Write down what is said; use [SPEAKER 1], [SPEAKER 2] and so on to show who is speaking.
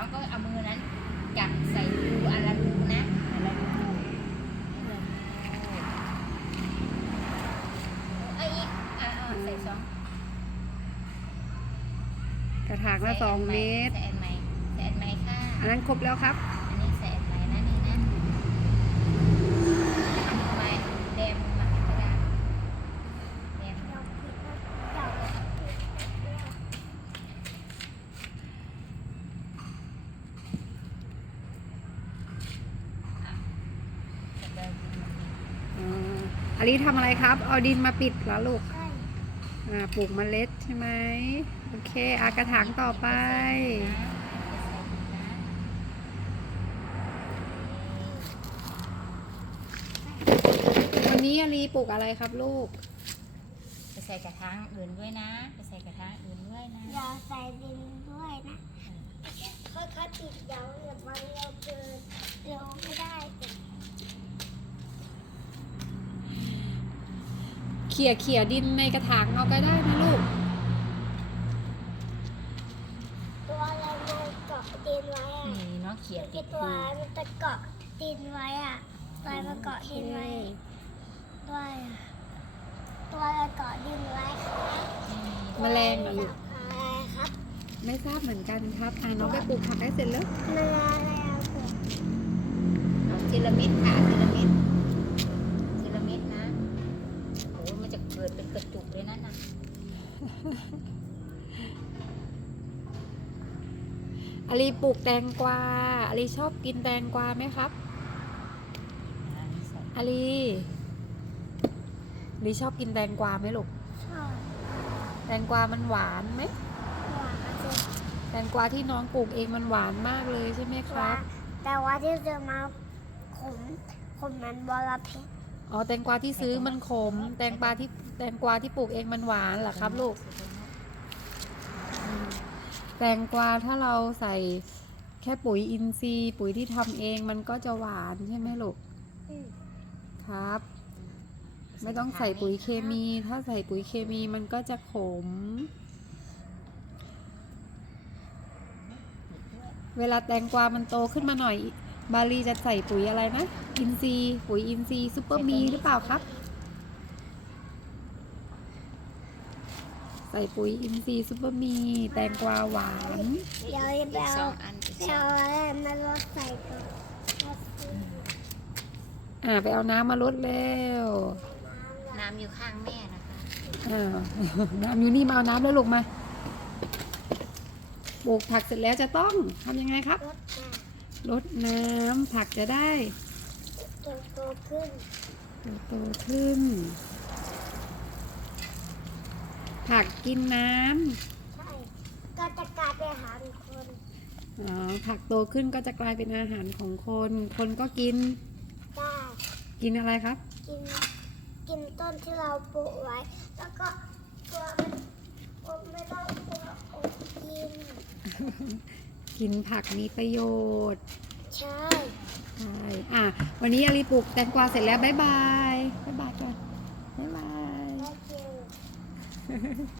[SPEAKER 1] ก็เอามือนั้นจับใส่รูอันละรูนะอันละรูอีกใส่2
[SPEAKER 2] กระถางละ2 เมตร
[SPEAKER 1] ใส่อันใหม่ใส่อันใหม่ค่ะ
[SPEAKER 2] อันนั้นครบแล้วครับ
[SPEAKER 1] อันนี้ใส่อันใหม่นะนี่นะทำไมแดมมาก็ได้แดม
[SPEAKER 2] อันนี้ทำอะไรครับเอาดินมาปิดแล้วลูกปลูกเมล็ดใช่ไหมโอเคกระถางต่อไปวันนี้อาลีปลูกอะไรครับลูก
[SPEAKER 1] ไปใส่กระถางอื่นด้วยนะไปใส่กระถางอื่นด้วยนะ
[SPEAKER 3] อย่าใส่ดินด้วยนะค่อยๆปิดเดี๋ยวมันเราเดินเร็วไม่ได้
[SPEAKER 2] เขี่ยดินในกระถางเอาก็ได้นะลูก
[SPEAKER 3] ตัวอะไรมันเกาะดินไว้อะ
[SPEAKER 1] นี่เนาะเขียติด
[SPEAKER 3] ตัวมันจะเกาะดินไว้อะตัวมันเกาะดินไว้ตัวอะไรเกาะดินไว้
[SPEAKER 2] แมลงเหรอลูก
[SPEAKER 3] อะไรครับ
[SPEAKER 2] ไม่ทราบเหมือนกันครับน้องไปปลูกผักได้เสร็จแล้ว
[SPEAKER 3] แมลงอะไร
[SPEAKER 1] ทีละเม็ดค่ะทีละเม็ดทีละเม็ดนะโอ้มันจะเกิดเป็นกระจุกเลยนั่นนะ
[SPEAKER 2] อาลีปลูกแตงกวาอาลีชอบกินแตงกวาไหมครับอาลีชอบกินแตงกวาไหมลูก
[SPEAKER 3] ชอบ
[SPEAKER 2] แตงกวามันหวานไหม
[SPEAKER 3] หวาน
[SPEAKER 2] แตงกวาที่น้องปลูกเองมันหวานมากเลยใช่ไหมครับ
[SPEAKER 3] แต่ว่าที่ซื้อมาขมมันบอระเพ็ด
[SPEAKER 2] แตงกวาที่ซื้อมันขมแตงกวาที่ปลูกเองมันหวานเหรอครับลูกแตงกวาถ้าเราใส่แค่ปุ๋ยอินทรีย์ปุ๋ยที่ทำเองมันก็จะหวานใช่ไหมลูกครับไม่ต้องใส่ปุ๋ยเคมีถ้าใส่ปุ๋ยเคมีมันก็จะขมเวลาแตงกวามันโตขึ้นมาหน่อยบาลีจะใส่ปุ๋ยอะไรนะอินทรีย์ปุ๋ยอินทรีย์ซุปเปอร์มีหรือเปล่าครับใส่ปุ๋ยอินทรีย์ซุปเปอร์มีแตงกวาหวาน
[SPEAKER 3] เดี๋ยวไปเอาอะไรมาลดใส่ก่อน
[SPEAKER 2] ไปเอาน้ำมาลดแล้ว
[SPEAKER 1] น้ำอยู่ข้างแม่นะคะ
[SPEAKER 2] น้ำอยู่นี่มาเอาน้ำแล้วลูกมาปลูกผักเสร็จแล้วจะต้องทำยังไงครับรดน้ำผักจะได้
[SPEAKER 3] โตขึ้น
[SPEAKER 2] ผักกินน้
[SPEAKER 3] ำใช่ก็จะกลายเป็นอาหารคน
[SPEAKER 2] ผักโตขึ้นก็จะกลายเป็นอาหารของคนก็กิน
[SPEAKER 3] ได้
[SPEAKER 2] กินอะไรครับ
[SPEAKER 3] กินต้นที่เราปลูกไว้แล้วก็ตัวมันไม่ต้องตัว
[SPEAKER 2] กินผักมีประโยชน์
[SPEAKER 3] ใช่
[SPEAKER 2] วันนี้อาลีปลูกแตงกวาเสร็จแล้วบ๊ายบายก่อนบ๊ายบาย